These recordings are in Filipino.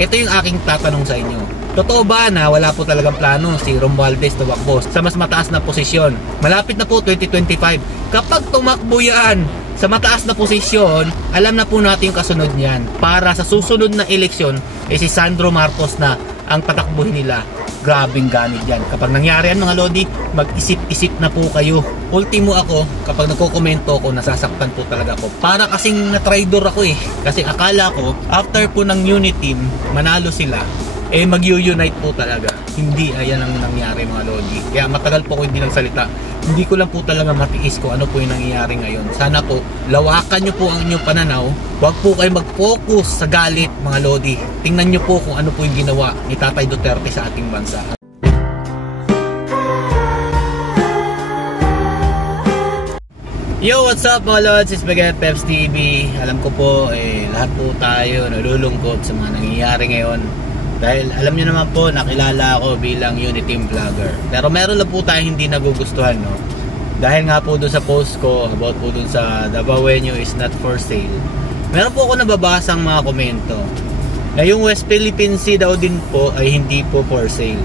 Ito yung aking tatanong sa inyo. Totoo ba na wala po talagang plano si Romualdez tumakbo sa mas mataas na posisyon? Malapit na po 2025. Kapag tumakbo yan sa mataas na posisyon, alam na po natin yung kasunod niyan. Para sa susunod na eleksyon, si Sandro Marcos na ang tatakbuhin nila. Grabing ganit yan. Kapag nangyari yan mga lodi, mag-isip-isip na po kayo. Ultimo ako, kapag nagko-komento ako, nasasaktan po talaga ako. Para kasing na-traitor ako eh. Kasi akala ko, after po ng unity team, manalo sila, mag-unite po talaga. Hindi, ayan ang nangyari mga lodi. Kaya matagal po ko hindi nagsalita. Hindi ko lang po talaga matiis ko ano po yung nangyayari ngayon. Sana po, lawakan nyo po ang inyong pananaw. Huwag po kayo mag-focus sa galit mga lodi. Tingnan nyo po kung ano po yung ginawa ni Tatay Duterte sa ating bansa. Yo, what's up mga lods? It's Spaghetti Peps TV. Alam ko po, lahat po tayo nalulungkot sa mga nangyayari ngayon. Dahil alam niyo naman po, nakilala ako bilang unity team vlogger. Pero meron lang po tayo hindi nagugustuhan, no? Dahil nga po doon sa post ko, about po doon sa Dabawenyo is not for sale. Meron po ako nababasang mga komento na yung West Philippine Sea daw din po ay hindi po for sale.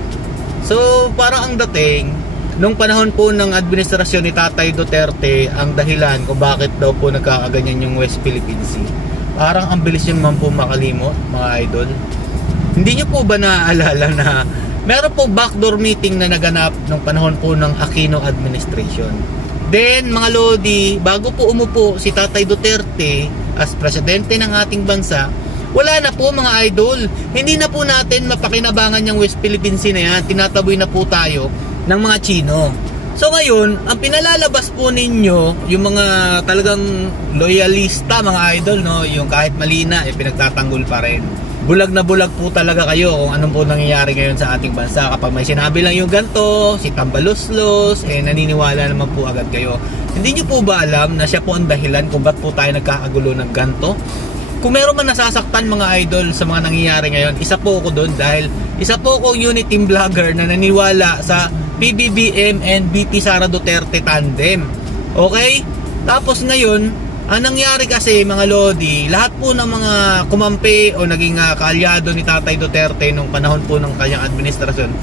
So, parang ang dating, nung panahon po ng administrasyon ni Tatay Duterte, ang dahilan kung bakit daw po nagkakaganyan yung West Philippine Sea. Parang ang bilis yung man po makalimot, mga idol. Hindi nyo po ba naaalala na meron po backdoor meeting na naganap nung panahon po ng Aquino administration? Then mga lodi, bago po umupo si Tatay Duterte as presidente ng ating bansa, wala na po mga idol. Hindi na po natin mapakinabangan yung West Philippine Sea na yan. Tinataboy na po tayo ng mga Chino. So ngayon, ang pinalalabas po ninyo, yung mga talagang loyalista mga idol, no? Yung kahit mali na, pinagtatanggol pa rin. Bulag na bulag po talaga kayo kung anong po nangyayari ngayon sa ating bansa. Kapag may sinabi lang yung ganto, si Tambaluslos, naniniwala naman po agad kayo. Hindi nyo po ba alam na siya po ang dahilan kung ba't po tayo nagkakagulo ng ganto? Kung meron man nasasaktan mga idol sa mga nangyayari ngayon, isa po ako doon dahil isa po akong unity team vlogger na naniwala sa PBBM and BP Sara Duterte tandem. Okay? Tapos ngayon, ang nangyari kasi mga lodi, lahat po ng mga kumampi o naging kaalyado ni Tatay Duterte nung panahon po ng kanyang administrasyon,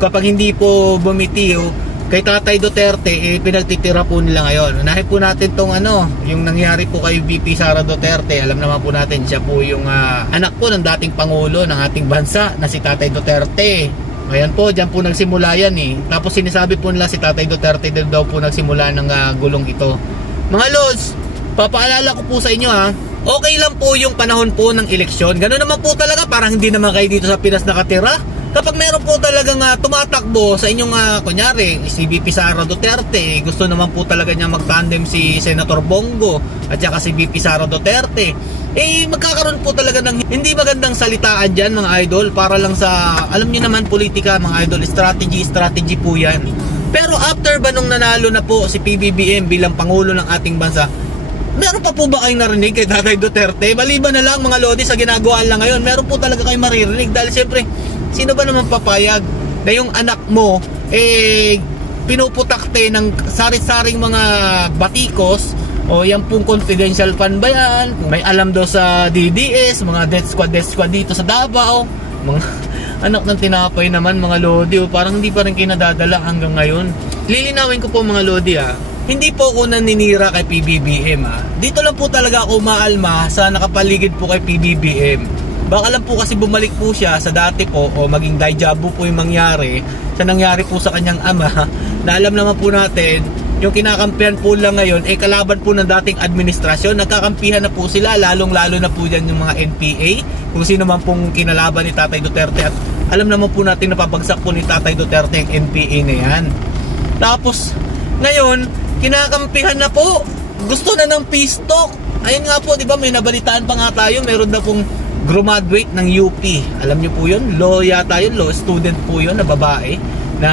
kapag hindi po bumitiw kay Tatay Duterte, pinagtitira po nila ngayon. Unahin po natin tong yung nangyari po kay VP Sara Duterte. Alam naman po natin, siya po yung anak po ng dating Pangulo ng ating bansa na si Tatay Duterte. Ayan po, dyan po nagsimula yan eh. Tapos sinasabi po nila si Tatay Duterte din daw po nagsimula ng gulong ito. Mga lods, papaalala ko po sa inyo okay lang po yung panahon po ng eleksyon. Ganoon naman po talaga, parang hindi naman kayo dito sa Pinas nakatira. Kapag meron po talagang tumatakbo sa inyong kunyari, si VP Sara Duterte, gusto naman po talaga niya magtandem si Senator Bongo at saka si VP Sara Duterte, magkakaroon po talaga ng hindi magandang salitaan dyan mga idol, para lang sa, alam niyo naman politika mga idol, strategy po yan. Pero after ba nung nanalo na po si PBBM bilang Pangulo ng ating bansa, meron pa po ba kayong narinig kay Tatay Duterte? Maliban na lang mga lodi sa ginagawa lang ngayon, meron po talaga kayong maririnig. Dahil siyempre, sino ba naman papayag na yung anak mo pinuputakte ng sarit-saring mga batikos o yan pong confidential fund ba yan? Kung may alam daw sa DDS, mga death squad dito sa Davao, mga anak ng tinapay naman mga lodi, parang hindi pa rin kinadadala hanggang ngayon. Lilinawin ko po mga lodi hindi po ako naninira kay PBBM Dito lang po talaga ako maalma sa nakapaligid po kay PBBM. Baka lang po kasi bumalik po siya sa dati po o maging dayjabo po yung mangyari sa nangyari po sa kanyang ama na alam naman po natin yung kinakampihan po lang ngayon kalaban po ng dating administrasyon. Nagkakampihan na po sila, lalong lalo na po dyan yung mga NPA, kung sino man pong kinalaban ni Tatay Duterte. At alam naman po natin na papagsak po ni Tatay Duterte yung NPA na yan. Tapos ngayon kinakampihan na po, gusto na ng peace talk. Ayun nga po, di ba, may nabalitaan pa nga tayo, meron na pong graduate ng UP. Alam niyo po yun, law yata yun, law student po yun na babae na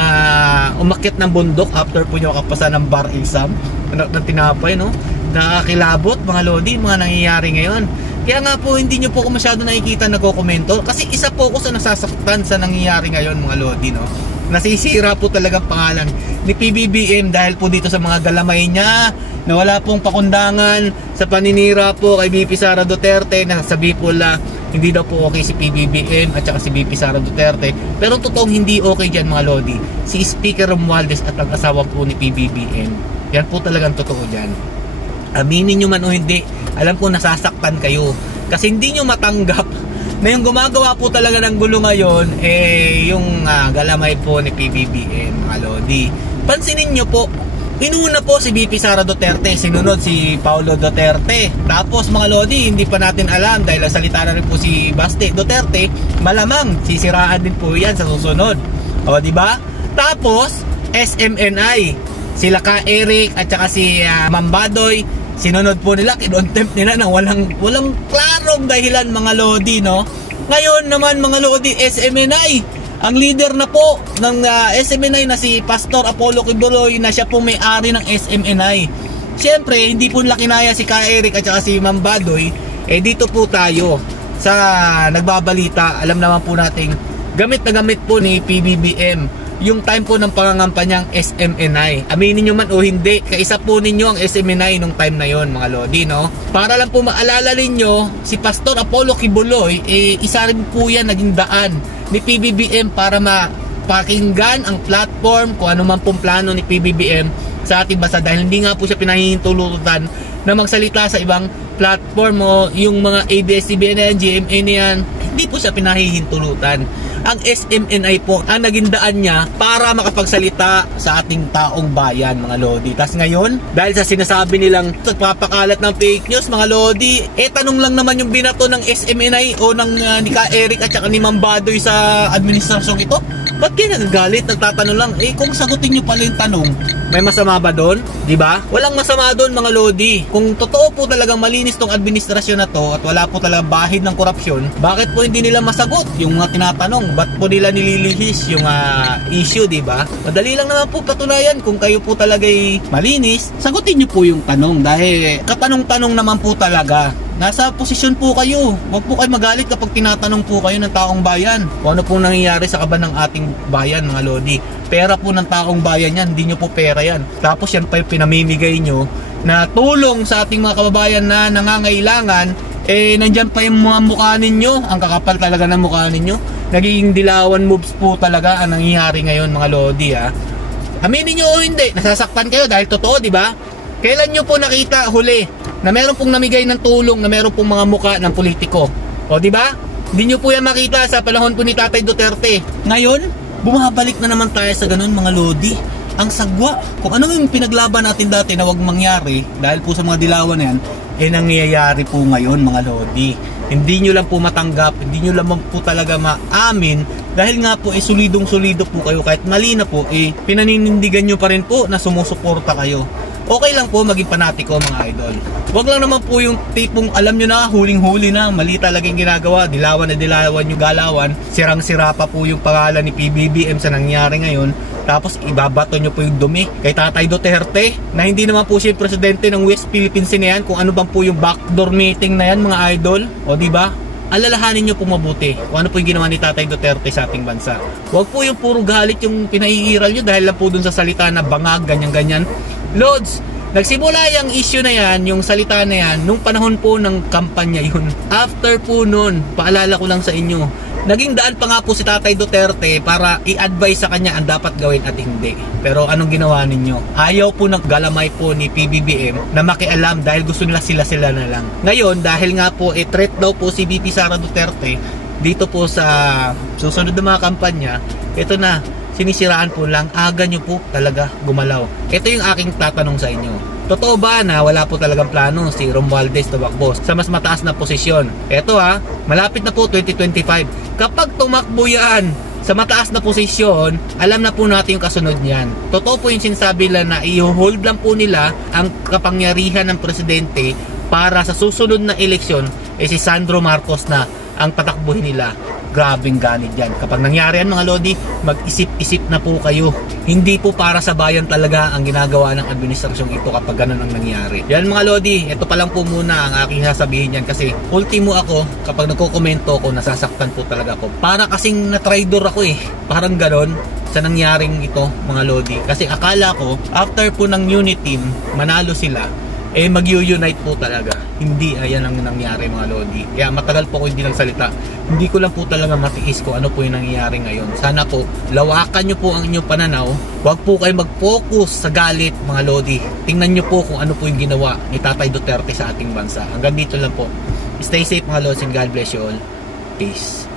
umakyat ng bundok after po niya makapasa ng bar exam na tinapay, no? Nakakilabot mga lodi, mga nangyayari ngayon. Kaya nga po, hindi nyo po ako masyado nakikita nagko-komento kasi isa po ako sa nasasaktan sa nangyayari ngayon mga lodi, no? Nasisira po talagang pangalan ni PBBM dahil po dito sa mga galamay niya na wala pong pakundangan sa paninira po kay VP Sara Duterte. Nasabi po hindi daw po okay si PBBM at saka si VP Sara Duterte. Pero totoong hindi okay dyan mga Lodi, si Speaker Romualdez at ang asawa po ni PBBM. Yan po talagang totoo dyan. Aminin nyo man o hindi, alam ko nasasaktan kayo kasi hindi nyo matanggap na yung gumagawa po talaga ng gulo ngayon yung galamay po ni PBBM mga Lodi. Pansinin nyo po, inuna po si VP Sara Duterte, sinunod si Paulo Duterte. Tapos mga Lodi, hindi pa natin alam dahil salita na rin po si Baste Duterte, malamang sisiraan din po yan sa susunod. O di ba? Tapos SMNI, sila Ka Eric at saka si Ma'am Badoy, sinunod po nila, kinontempt nila na walang klarong dahilan mga Lodi, no? Ngayon naman mga Lodi, SMNI, ang leader na po ng SMNI na si Pastor Apollo Kibuloy na siya po may-ari ng SMNI. Siyempre, hindi po nila kinaya si Ka Eric at saka si Ma'am Badoy. Dito po tayo sa nagbabalita. Alam naman po natin, gamit na gamit po ni PBBM yung time po ng pangangampanyang SMNI. Aminin nyo man o hindi, kaisa po ninyo ang SMNI nung time na yon mga Lodi, no? Para lang po maalala ninyo, si Pastor Apollo Kibuloy, isa rin po yan naging daan ni PBBM para mapakinggan ang platform kung ano man pong plano ni PBBM sa ating bansa, dahil hindi nga po siya pinahihintulutan na magsalita sa ibang platform o yung mga ABS-CBN na yan, GMA na yan, hindi po siya pinahihintulutan. Ang SMNI po ang naging daan niya para makapagsalita sa ating taong bayan mga Lodi. Tapos ngayon, dahil sa sinasabi nilang nagpapakalat ng fake news mga Lodi, tanong lang naman yung binato ng SMNI o ng ni Ka Eric at saka ni Ma'am Badoy sa administrasyong ito. Ba't kayo nagagalit? Nagtatanong lang. Kung sagutin nyo pala yung tanong, may masama ba doon? Diba? Walang masama doon mga Lodi. Kung totoo po talagang malinis tong administrasyon na to at wala po talaga bahid ng korupsyon, bakit po hindi nila masagot yung mga tinatanong? Ba't po nila nililihis yung issue, diba? Madali lang naman po patunayan kung kayo po talaga'y malinis, sagutin nyo po yung tanong dahil katanong-tanong naman po talaga. Nasa posisyon po kayo. Huwag po kayo magalit kapag tinatanong po kayo ng taong bayan kung ano pong nangyayari sa kaban ng ating bayan mga Lodi. Pera po ng taong bayan yan, hindi nyo po pera yan. Tapos yan pa yung pinamimigay nyo na tulong sa ating mga kababayan na nangangailangan. Nandyan pa yung mga mukha ninyo, ang kakapal talaga ng mukha ninyo. Nagiging dilawan moves po talaga ang nangyayari ngayon mga Lodi. Aminin nyo o hindi, nasasaktan kayo dahil totoo, di ba? Kailan nyo po nakita huli na meron pong namigay ng tulong, na meron pong mga muka ng politiko? O di ba? Hindi nyo po yan makita sa panahon po ni Tatay Duterte. Ngayon, bumabalik na naman tayo sa ganun mga Lodi. Ang sagwa, kung ano yung pinaglaban natin dati na wag mangyari dahil po sa mga dilawan na yan, nangyayari po ngayon mga Lodi. Hindi nyo lang po matanggap, hindi nyo lang po talaga maamin dahil nga po solidong-solido po kayo. Kahit mali na po, pinaninindigan nyo pa rin po na sumusuporta kayo. Okay lang po maging panatiko mga idol. Wag lang naman po yung tipong alam nyo na, huling-huli na, mali talaga yung ginagawa, dilawan na dilawan yung galawan, sirang-sira pa po yung pangalan ni PBBM sa nangyari ngayon, tapos ibabato nyo po yung dumi kay Tatay Duterte na hindi naman po siya yung presidente ng West Philippines na yan, kung ano bang po yung backdoor meeting na yan mga idol. O diba? Alalahanin nyo po mabuti kung ano po yung ginawa ni Tatay Duterte sa ating bansa. Huwag po yung puro galit yung pinaiiral nyo dahil lang po dun sa salita na bangag, ganyan-ganyan. Lods, nagsimula yung issue na yan, yung salita na yan, nung panahon po ng kampanya yun. After po nun, paalala ko lang sa inyo, naging daan pa nga po si Tatay Duterte para i-advise sa kanya ang dapat gawin at hindi. Pero anong ginawa ninyo? Ayaw po naggalamay po ni PBBM na makialam dahil gusto nila sila na lang. Ngayon, dahil nga po threat daw po si VP Sara Duterte dito po sa susunod na mga kampanya, ito na, sinisiraan po lang, aga nyo po talaga gumalaw. Ito yung aking tatanong sa inyo. Totoo ba na wala po talagang plano si Romualdez tumakbo sa mas mataas na posisyon? Ito malapit na po 2025. Kapag tumakbo yan sa mataas na posisyon, alam na po natin yung kasunod niyan. Totoo po yung sinasabi lang na i-hold lang po nila ang kapangyarihan ng presidente para sa susunod na eleksyon si Sandro Marcos na ang patakbuhin nila. Grabing ganit yan. Kapag nangyari yan mga Lodi, mag-isip-isip na po kayo. Hindi po para sa bayan talaga ang ginagawa ng administrasyong ito kapag ganun ang nangyari. Yan mga Lodi, ito pa lang po muna ang aking sasabihin yan kasi ultimo ako, kapag nagko-komento ako, nasasaktan po talaga ako. Para kasing na-traidor ako Parang ganun sa nangyaring ito mga Lodi. Kasi akala ko, after po ng unity team, manalo sila, mag-unite po talaga. Hindi ayan ang nangyari mga lodi. Kaya matagal po ko hindi nagsalita. Hindi ko lang po talaga matiis ko ano po yung nangyayari ngayon. Sana po lawakan nyo po ang inyong pananaw. Huwag po kayo mag-focus sa galit mga lodi. Tingnan nyo po kung ano po yung ginawa ni Tatay Duterte sa ating bansa. Hanggang dito lang po. Stay safe mga lodi and God bless you all. Peace.